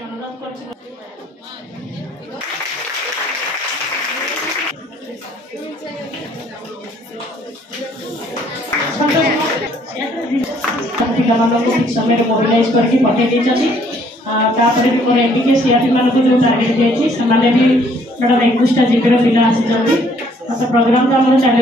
अनुरोध कर ठीक समय मोबिलाइज करके पठे तापर भी मोर एमबीके सीआरटी मान को जो टार्गेट दिखाई से मैडम 21टा जीपीर पिला आसी प्रोग्राम तो आम चल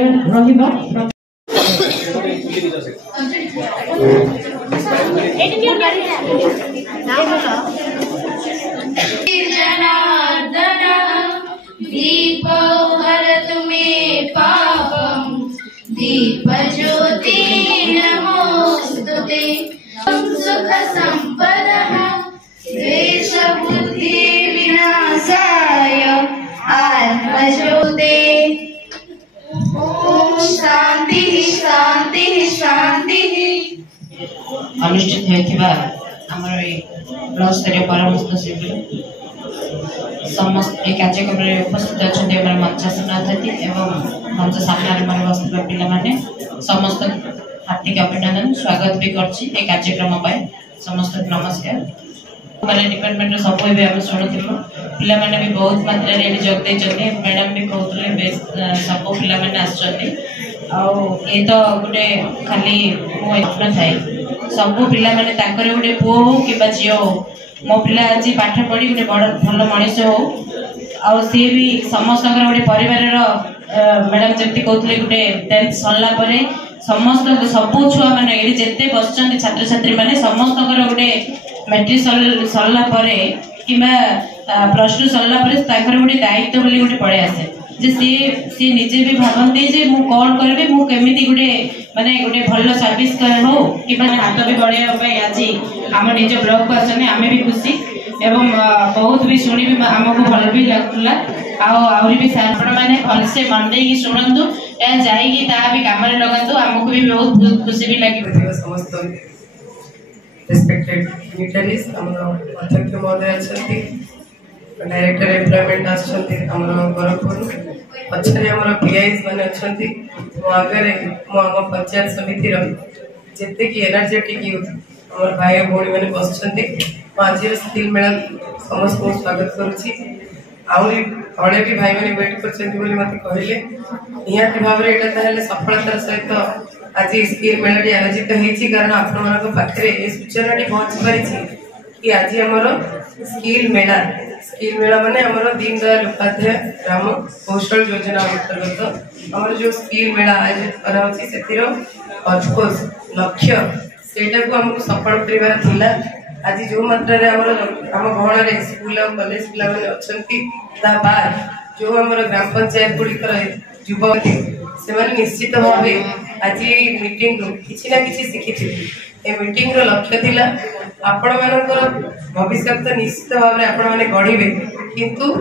दीप ज्योति नमोस्तुते सुख संपदः द्वेष बुद्धि विनाशाय आत्मज्योते। ओम शांति शांति शांति। अनुष्ठित होइथिबा हमर ब्लॉक स्तरीय परामर्श शिविर समस्त कार्यक्रम में उपस्थित अच्छा मंचासन अतिथि एवं मंच सामने मन बसवा पिला समस्त हार्दिक अभिनंदन स्वागत भी करछि कार्यक्रम समस्त नमस्कार। माने डिपार्टमेंट सब भी आम शुणुलु पिला भी बहुत मात्रा जोग दे मैडम भी कहते बेस सब पिला ये तो गोटे खाली अपना थाए सब पिला गोटे पुओ हो कि झी हो मो पिला आज पाठ पढ़ी गोटे बड़ भल मनीष हो सी भी समस्त गोटे परिवार मैडम जमी कहते गोटे 10th सरला समस्त सबू छुआ मैंने ये जिते बस छात्र छात्री मैंने समस्त गोटे मैट्रिक सरला कि +2 सरला गोटे दायित्व बोली गोटे पड़े आसे जे सी निजे भी भावती जे मु कौन करी मुझे गोटे माने गोटे भल सर्विस हो कि हाथ भी बढ़ाई आज आम निज ब्लॉक को आसने आम भी खुशी एवं बहुत भी शुणी भी आमको भल भी लगुला आहरी भी सार मैंने भलसे मन दे शुणु जाइए भी कम लगातु आमको भी बहुत खुशी भी लगे। समस्त रिस्पेक्टेड डिग्निटरीज अध्यक्ष महोदय अच्छा डायरेक्टर एम्प्लॉयमेंट आमर गोरखपुर पछरे आमर पीआईज मैंने अच्छा मो आगे आम पंचायत समिति जिते कि एनर्जेटिक यूथ आम भाई भौणी मैंने बस आज स्किल मेला समस्त को स्वागत करुच्ची आहरी अड़े भी भाई मैंने वेट कर मत कहले निहाती भाव में यहाँ सफलतार सहित आज स्किल मेलाटी आयोजित होती कारण आपण पाखे ये सूचना पहुंची पारी कि आज आमर स्किल मेला माने आमर दीनदयाल उपाध्याय ग्राम कौशल योजना अंतर्गत आमर जो स्किल मेला आयोजित करा अफकोर्स लक्ष्य सेटा को हमको सफल करिवार थिला। आज जो मात्रा रे आम गहणार स्कूल और कॉलेज पिला माने अछंती ता बाद जो आमर ग्राम पंचायत गुड़िकर युवती से निश्चित भाव आज मीटिंग किसी ना किसी शिखी ए मीटिंग रो लक्ष्य थिला आपण मानकर भविष्य निश्चित भाव में आपण माने गढ़िबे किंतु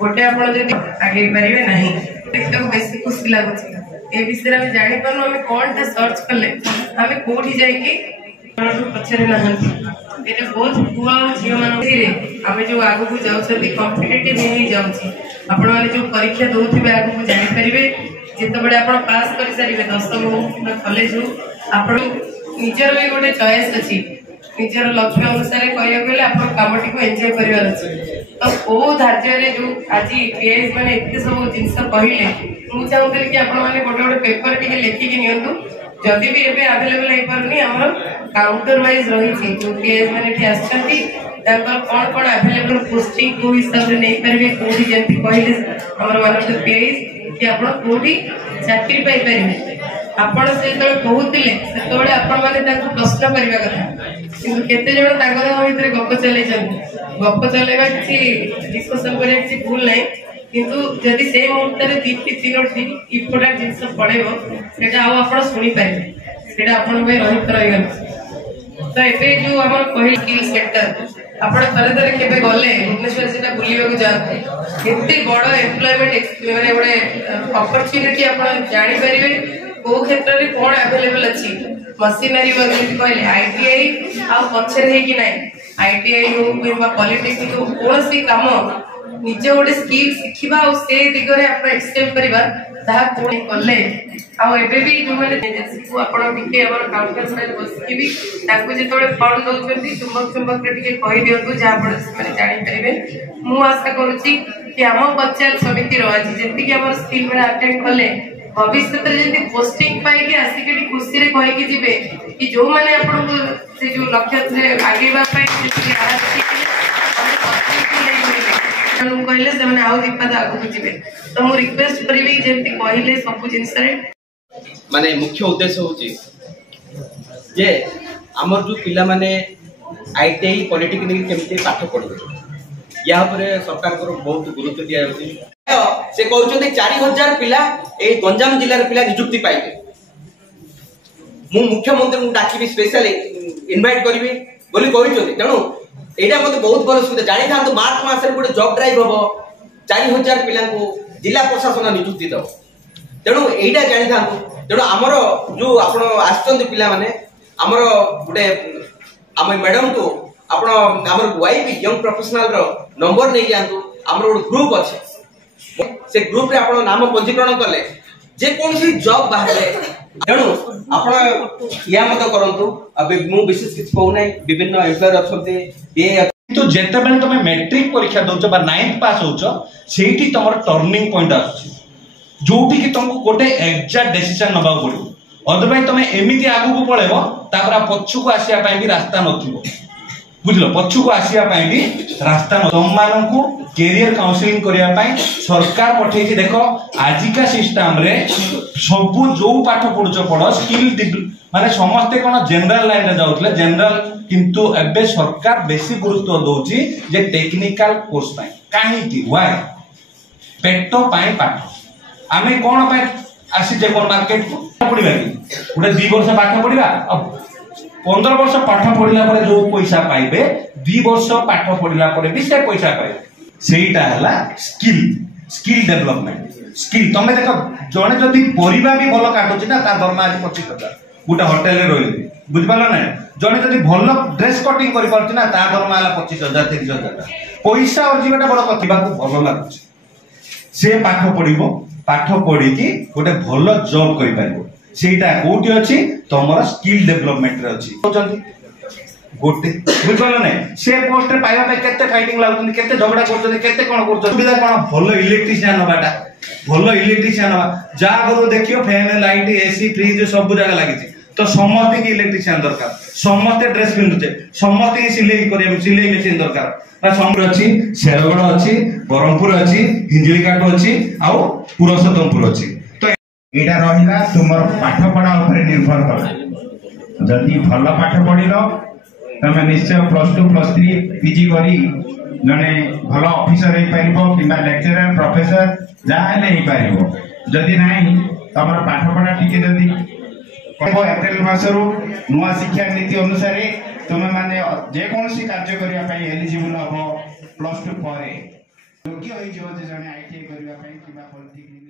गोटे आपण जदि आगे पारिबे नहीं देखो बेसी खुशी लागुची ए विषय में जानि पारनु हमें कोनटा सर्च करले हमें कोठी जाई के पछरे नहंती एटा बहुत पुआ झियो मान आमे जो आगु को जाउछथि कॉम्पिटिटिव हे जाउछि आपण माने जो परीक्षा दोथिबे आगु को जानि परिबे जिते बड़े आप पास कर सारे 10th हो कॉलेज हो आप निजर भी गोटे चॉइस अच्छी निजर लक्ष्य अनुसार कहया गले आप कामटी को एंजॉय करिवार अछि तो ओ धार्य जो आज पीएस माने एते सब जिंस कहले मु चाहूतली कि आपण माने गोटे गोटे पेपर टिके लेखि कि नियंतु जदि भी एबे अवेलेबल है परनी हमर काउंटर वाइज रही छी जो पीएस माने ठी आछंती ताकर कोन अवेलेबल पोस्टिंग को हिसाब रे नै परबे कोठी जेंति कहले हमर वाला पीएस कि आप कोठी चाकरी पाई पारे आपण से कहते आपण मैंने प्रश्न करने कथा किंतु केते जण भीतर गप चल गप चलवा किसी डिस्कसन कर भूल ना किंतु जदि से मुहूर्त में 2-3 इम्पोर्टाट जिनस पड़ेगा सेटा आप शुणी पारे सेटा आपण रही तो ये जो आम कह स्किल सेक्टर आपण थे थे के गले भुवनेश्वर से बुलवाक जाते एत बड़ एम्प्लॉयमेंट मैंने गोटे अपरच्युनिटी आप जापर कौ क्षेत्र में कौन अवेलेबल अच्छी मशीनरी कहले आईटीआई आ पछरे कि ना आईटीआई हो पॉलिटेक्निक कौन सी कम निजे गोटे स्किल शिखिबा और से दिगरे आपण एक्सटेंड करबा ताहा कोणी करले आ एबे भी जो माने एजेंसी को आपण टिके हमर काउंटर साइड बसकी भी ताको जेतोळे फंड दउछंती चुंबक चुंबक रे टिके कहि दियंतु जा आपण माने जानि परिबे मु आशा करूची कि हम पंचायत समिति रो आज जेति कि हमर स्किल में अटेंड करले भविष्य में जेति पोस्टिंग पाई के आसी के खुशी रे कहि के जिवे कि जो माने आपण से जो लक्ष्य से आगे बा पाई जेति आसी कहले से माने आउ दीपा आगु जिवे तो मु रिक्वेस्ट करबी जेति कहले सब जिंस रे माने मुख्य उद्देश्य होची जे हमर जो पिला माने आईटीआई पॉलिटेक्निक केमते पाठ पढबे या पर सरकार को बहुत गुरुत्व दिया होची से कहउछते 4000 पिला ए गंजाम जिल्ला रे पिला नियुक्ति पाइबे मु मुख्यमंत्री को डाकिबी स्पेशली इनवाइट करबी बोली कहउछते तेनु एटा मते बहुत बड़ सुविधा जानि था तो मार्च मास रे गोटे जॉब ड्राइव होबो 4000 पिला को जिला प्रशासन नियुक्ति दो तेनु एटा जानि था तेनु हमर जो आपण आछतन पिला माने हमर गोटे हम मैडम को आपण हमर वाइफ यंग प्रोफेशनल रो नंबर नै जानतु हमर गोटे ग्रुप अछि से ग्रुप रे आपण नाम पंजीकरण करले जे कोनसी जॉब बाहरे तेनु आपण या मत करंतु अब मु विशेष किछ कहू नै विभिन्न एम्प्लॉयर अछते ए तो जेते बेले तमे मैट्रिक परीक्षा दोछ बा 9th पास होछ सेठी तमर टर्निंग पॉइंट आछी जोटी कि तुमको गोटे एग्जैक्ट डिसीजन नबा पड़ो अदरवाइज तमे एमिति आगु को पळेबो तापर पछु को आसिया पई भी रास्ता नथिबो बुझलो पछु को आसिया पई भी रास्ता न तुम मानन को कैरियर काउंसलिंग करिया पई सरकार पठै छी देखो आजिका सिस्टम रे सब जो पाठ पढुछ पढ स्किल माने समस्त कोन जनरल लाइन रे जाउतले जनरल किंतु एबे सरकार बेसी गुरुत्व दोची जे टेक्निकल कोर्स पई काहे कि व्हाई पेटो पई पाठ आमे कोन पे आसी जे कोन मार्केट को पढिबा कि उडे 2 वर्ष पाठ पढिबा अब 15 वर्ष पाठ पढिला परे जो पैसा पाइबे 2 वर्ष पाठ पढिला परे भी से पैसा पाइबे सेटा हला स्किल स्किल डेवलपमेंट स्किल तमे देखो जने जदी परिबा भी भलो काटुची ना ता दरमा आज 25000 गुटा होटल रे रहिली बुझ पालो ना जने जदी भलो ड्रेस कटिंग करि परती ना ता दरमा हला 25000 30000 पैसा और जीवटा बड़ कथिबा को भलो लागुची से पाठ पढिबो पाठ पढ़ी कि गोटे भल जॉब करि पारिबो सेटा कोठी अछि तमरा स्किल डेवलपमेंट रे अछि गोटे बुझलो नै से पोस्ट रे पाइबा पे केते फाइटिंग लागुनी केते झगड़ा करछन केते कोन करछन सुविधा कोन भल इलेक्ट्रिशियन नबाटा भल इलेक्ट्रिशियन नबा जा करू देखियो फैन लाइट एसी फ्रिज सब जगह लागि छै तो समस्त के इलेक्ट्रिशियन दरकार समस्त ड्रेस पिंदुते समस्त के सिलाई करिया सिलाई मशीन दरकार ना समर अछि शेरगड़ अछि बरमपुर अछि हिंजलिकाट अछि आ पुरुषोत्तमपुर अछि तो एटा रहिला तुमर पाठ पढ़ा ऊपर निर्भर कर जदी भल पाठ पढिलो तमे निश्चय +2 +3 पीजी करी जने भल ऑफिसर हे पारिबो किबा लेक्चरर प्रोफेसर जा हेले हे पारिबो जदी नाही तमर पाठ पढ़ा टिके जदी एप्रिल मासरू नुआ शिक्षा नीति अनुसार तुम माने जे कोनसी कार्य करिया पई एलिजिबल हबो +2 परे योग्य होई जो जने आईटीआई करिया पई किबा पॉलिटेक्निक